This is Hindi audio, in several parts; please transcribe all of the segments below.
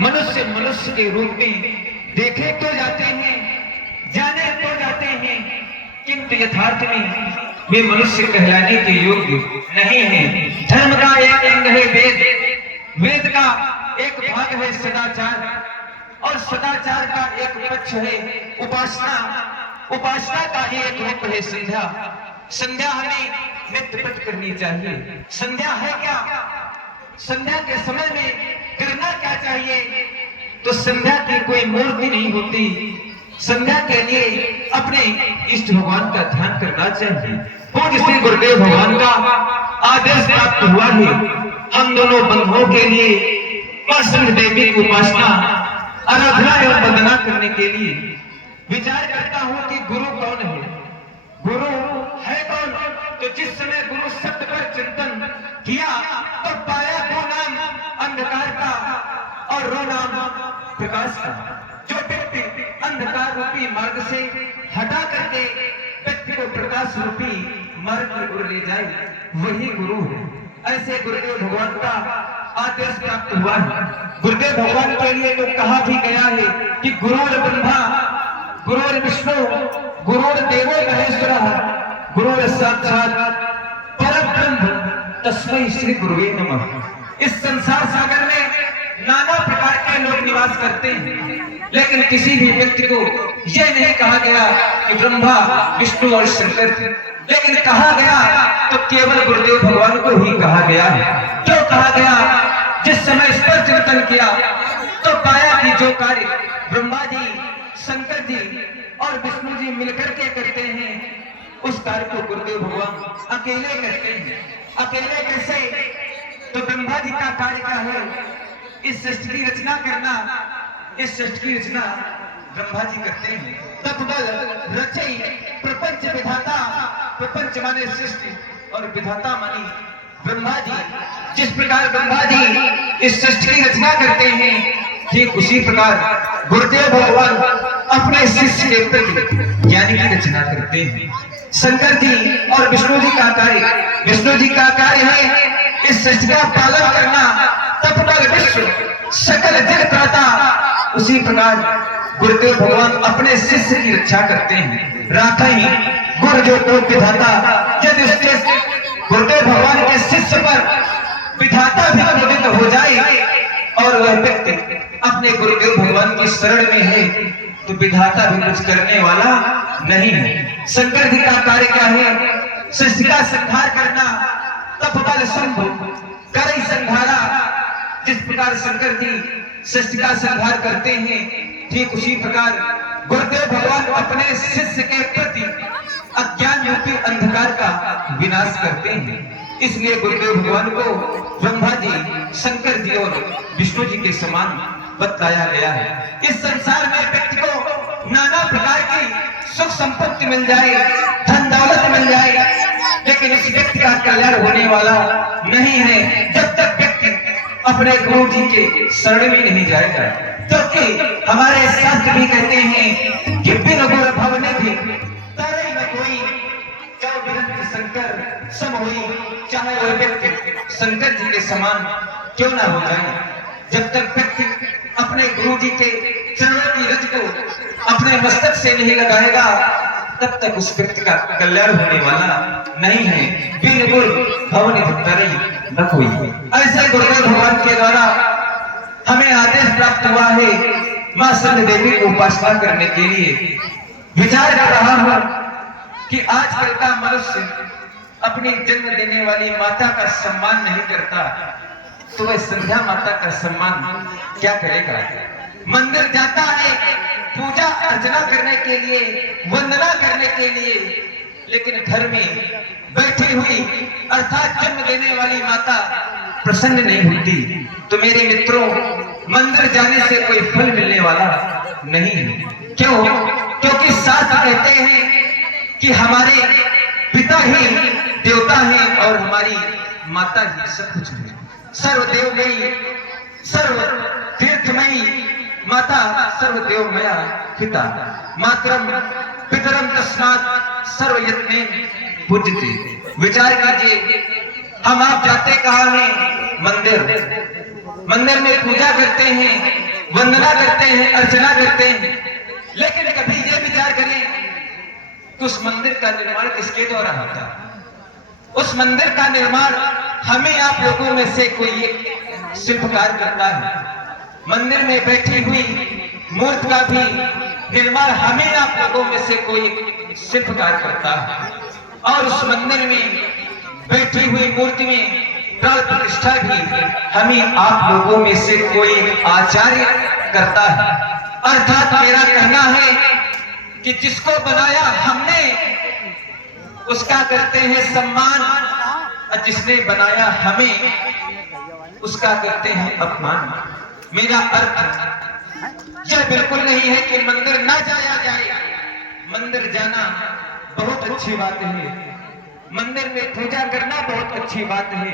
मनुष्य मनुष्य के रूप में देखे तो जाते हैं, जाने तो जाते हैं, किंतु यथार्थ में वे मनुष्य कहलाने के योग्य नहीं है। धर्म का एक अंग है वेद, वेद का एक भाग है सदाचार, और सदाचार का एक पक्ष है उपासना, उपासना का ही एक रूप है संध्या। संध्या हमें नित्य प्रति करनी चाहिए। संध्या है क्या? संध्या के समय में करना क्या चाहिए? तो संध्या की कोई मूर्ति नहीं होती। संध्या के लिए अपने इष्ट भगवान का ध्यान करना चाहिए। पूज्य श्री गुरुदेव भगवान का आदेश प्राप्त हुआ है हम दोनों बंधुओं के लिए मां सिंह देवी की उपासना, आराधना एवं वंदना करने के लिए। विचार करता हूं कि गुरु कौन है? गुरु है कौन? तो जिस समय गुरु शब्द पर चिंतन किया तो पाया दो नाम अंधकार का और रो नाम प्रकाश का। जो व्यक्ति अंधकार रूपी मार्ग से हटा करके व्यक्ति को प्रकाश रूपी मार्ग की ओर ले जाए, वही गुरु है। ऐसे गुरुदेव भगवान का आदेश प्राप्त हुआ है। गुरुदेव भगवान के लिए तो कहा भी गया है कि गुरुर ब्रह्मा गुरुर विष्णु गुरुर देवो महेश्वरः गुरुर साक्षात् परब्रह्म तस्मै श्री गुरुवे नमः। इस संसार सागर में नाना प्रकार के लोग निवास करते हैं, लेकिन किसी भी व्यक्ति को यह नहीं कहा गया कि ब्रह्मा विष्णु और शंकर, लेकिन कहा गया तो केवल गुरुदेव भगवान को ही कहा गया है। क्यों कहा गया? जिस समय इस पर चिंतन किया तो पाया कि जो कार्य ब्रह्मा जी, शंकर जी और विष्णु जी मिलकर के करते हैं, उस कार्य को गुरुदेव भगवान अकेले करते हैं। अकेले कैसे? तो ब्रह्मा जी का कार्य क्या है? इस सृष्टि की रचना करना। इस सृष्टि की रचना ब्रह्मा जी करते हैं। तत्बल रचई प्रपंच विधाता, प्रपंच माने सृष्टि और विधाता माने ब्रह्मा जी। जिस प्रकार ब्रह्मा जी इस सृष्टि की रचना करते हैं, ठीक उसी प्रकार गुरुदेव भगवान अपने शिष्य के प्रति ज्ञान की रचना करते हैं। शंकर जी और विष्णु जी का कार्य, विष्णु जी का कार्य है इस सृष्टि का पालन करना। तत्पर विश्व सकल जगत त्राता, उसी प्रकार गुरुदेव भगवान अपने शिष्य की रक्षा करते हैं। राखई गुरु जो को विधाता, यदि उसके गुरुदेव भगवान के शिष्य पर विधाता भी क्रोधित हो जाए और वह व्यक्ति अपने गुरुदेव भगवान की शरण में है, तो विधाता भी कुछ करने वाला नहीं है। शंकर जी का कार्य क्या है? सृष्टि का संहार करना। तपबल शंभु करई संहारा। जिस प्रकार शंकर जी सृष्टि का संहार करते हैं, ठीक उसी प्रकार गुरुदेव भगवान अपने शिष्य के प्रति अज्ञान रूपी अंधकार का विनाश करते हैं। इसलिए गुरुदेव भगवान को ब्रह्मा जी, शंकर जी और विष्णु जी के समान बताया गया है। इस संसार में व्यक्ति को नाना प्रकार की सुख संपत्ति मिल जाए, धन दौलत मिल जाए, लेकिन इस व्यक्ति का कल्याण होने वाला नहीं है जब तक व्यक्ति अपने गुरु जी के शरण में नहीं जाएगा। क्योंकि हमारे शास्त्र भी कहते हैं कि बिन गुर भवने भी तारे न कोई, जो बिरंत शंकर सम होई। चाहे वह व्यक्ति शंकर जी के समान क्यों ना हो जाए, जब तक व्यक्ति अपने गुरु जी के चरणों की रज को अपने मस्तक से नहीं लगाएगा, तब तक उस व्यक्ति का कल्याण होने वाला नहीं है। बिन गुर भवने तारे न कोई। ऐसे गुरुदेव भगवान के द्वारा हमें आदेश प्राप्त हुआ है मां सिंह देवी की उपासना करने के लिए। विचार कर रहा हूं कि आजकल का मनुष्य अपनी जन्म देने वाली माता का सम्मान नहीं करता, तो वह संध्या माता का सम्मान क्या करेगा? मंदिर जाता है पूजा अर्चना करने के लिए, वंदना करने के लिए, लेकिन घर में बैठी हुई अर्थात जन्म देने वाली माता प्रसन्न नहीं होती। तो मेरे मित्रों, मंदिर जाने से कोई फल मिलने वाला नहीं है। क्यों? क्योंकि शास्त्र कहते हैं कि हमारे पिता ही देवता हैं और हमारी माता ही सब कुछ है। सर्वदेवमयी सर्व तीर्थमयी माता, सर्वदेवमया पिता, मातरम पितरम तस्मात् सर्वयत्ने पूज्यते। विचार कीजिए, हम आप जाते कहाँ हैं? मंदिर। मंदिर में पूजा करते हैं, वंदना करते हैं, अर्चना करते हैं, लेकिन कभी ये विचार करें कि उस मंदिर का निर्माण किसके द्वारा होता है? उस मंदिर का निर्माण हमें आप लोगों में से कोई एक शिल्पकार करता है। मंदिर में बैठी हुई मूर्ति का भी निर्माण हमें आप लोगों में से कोई एक शिल्पकार करता है, और उस मंदिर में बैठी हुई मूर्ति में प्राण प्रतिष्ठा भी हमें आप लोगों में से कोई आचार्य करता है। अर्थात मेरा कहना है कि जिसको बनाया हमने उसका करते हैं सम्मान, और जिसने बनाया हमें उसका करते हैं अपमान। मेरा अर्थ यह बिल्कुल नहीं है कि मंदिर ना जाया जाए। मंदिर जाना बहुत अच्छी बात है, मंदिर में पूजा करना बहुत अच्छी बात है,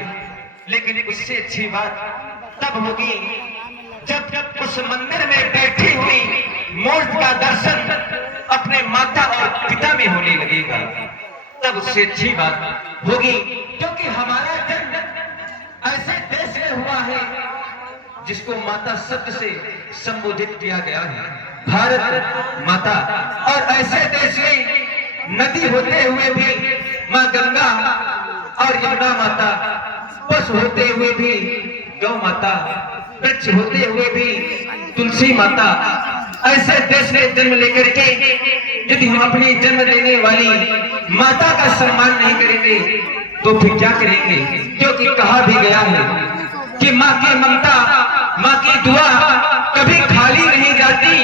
लेकिन उससे अच्छी बात तब होगी जब जब उस मंदिर में बैठी हुई मूर्ति का दर्शन अपने माता और पिता में होने लगेगा, तब उससे अच्छी बात होगी। क्योंकि हमारा जन्म ऐसे देश में हुआ है जिसको माता शब्द से संबोधित किया गया है, भारत माता। और ऐसे देश में नदी होते हुए भी माँ गंगा और यमुना माता, पशु होते हुए भी गौ माता, वृक्ष होते हुए भी तुलसी माता। ऐसे देश में जन्म लेकर के यदि हम अपनी जन्म देने वाली माता का सम्मान नहीं करेंगे तो फिर क्या करेंगे? क्योंकि कहा भी गया है कि माँ की ममता, माँ की दुआ कभी खाली नहीं जाती।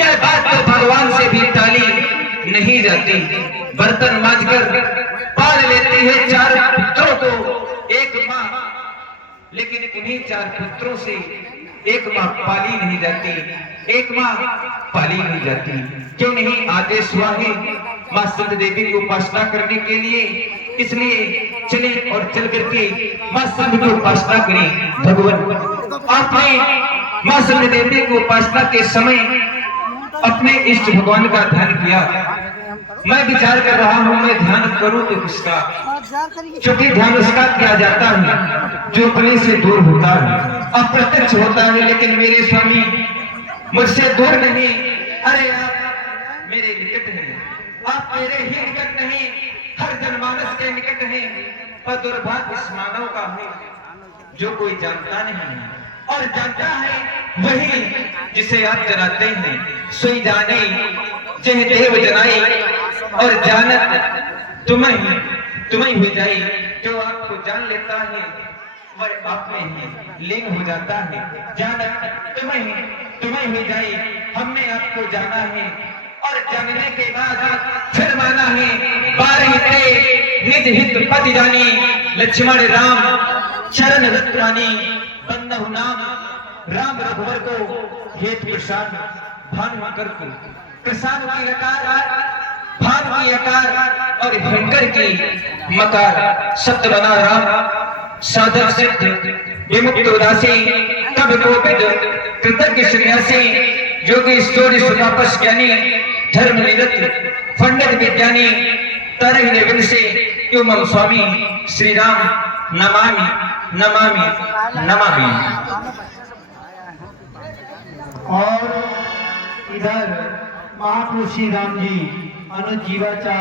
यह बात तो भगवान से भी टाली नहीं जाती। बर्तन मांजकर पाल लेती है 4 पुत्रों को एक माँ, लेकिन इन्हीं 4 पुत्रों से एक माँ पाली नहीं जाती, एक माँ पाली नहीं जाती। क्यों नहीं आदेश हुआ है माँ सिद्ध देवी की उपासना करने के लिए? इसलिए चले और चल करके माँ सिद्ध की उपासना करें। भगवान आपने माँ सिद्ध देवी की उपासना के समय अपने इष्ट भगवान का ध्यान किया। मैं विचार कर रहा हूँ मैं ध्यान करूँ तो किसका? क्योंकि ध्यान उसका किया जाता है जो अपने से दूर होता है, अप्रत्यक्ष होता है। लेकिन मेरे स्वामी मुझसे दूर नहीं, अरे आप मेरे निकट हैं, आप मेरे ही निकट नहीं, हर जनमानस के निकट हैं। पर दुर्भाग्य इस मानव का है जो कोई जानता नहीं, और जानता है वही जिसे आप जनाते हैं। सोई जाने जह देव जनाई, और जानत तुम्हें हो जाए। जो आपको जान लेता है वह आप में ही लीन हो जाता है। जानत तुम्हें हो जाए, हमने आपको जाना है, और जानने के बाद फिर माना है। बारहिते निज हित पति जानी, लक्ष्मण राम चरण रत्नानी, बंदहु नाम राम रघुवर को हेत प्रसाद भानुकर को। कृष्ण की रकार, भानु की अकार, और भयंकर की मकार। सत्य बना राम साधक सिद्ध, विमुक्त उदासी, तब कोपित कृतज्ञ सन्यासी, योगी स्टोरी सुतापस ज्ञानी, धर्म निरत पंडित विज्ञानी, तरह निर्विघ्न से एवं स्वामी श्री राम नमामि नमामि नमामि। और इधर महापुरुष श्री राम जी अनुजीवाचार्य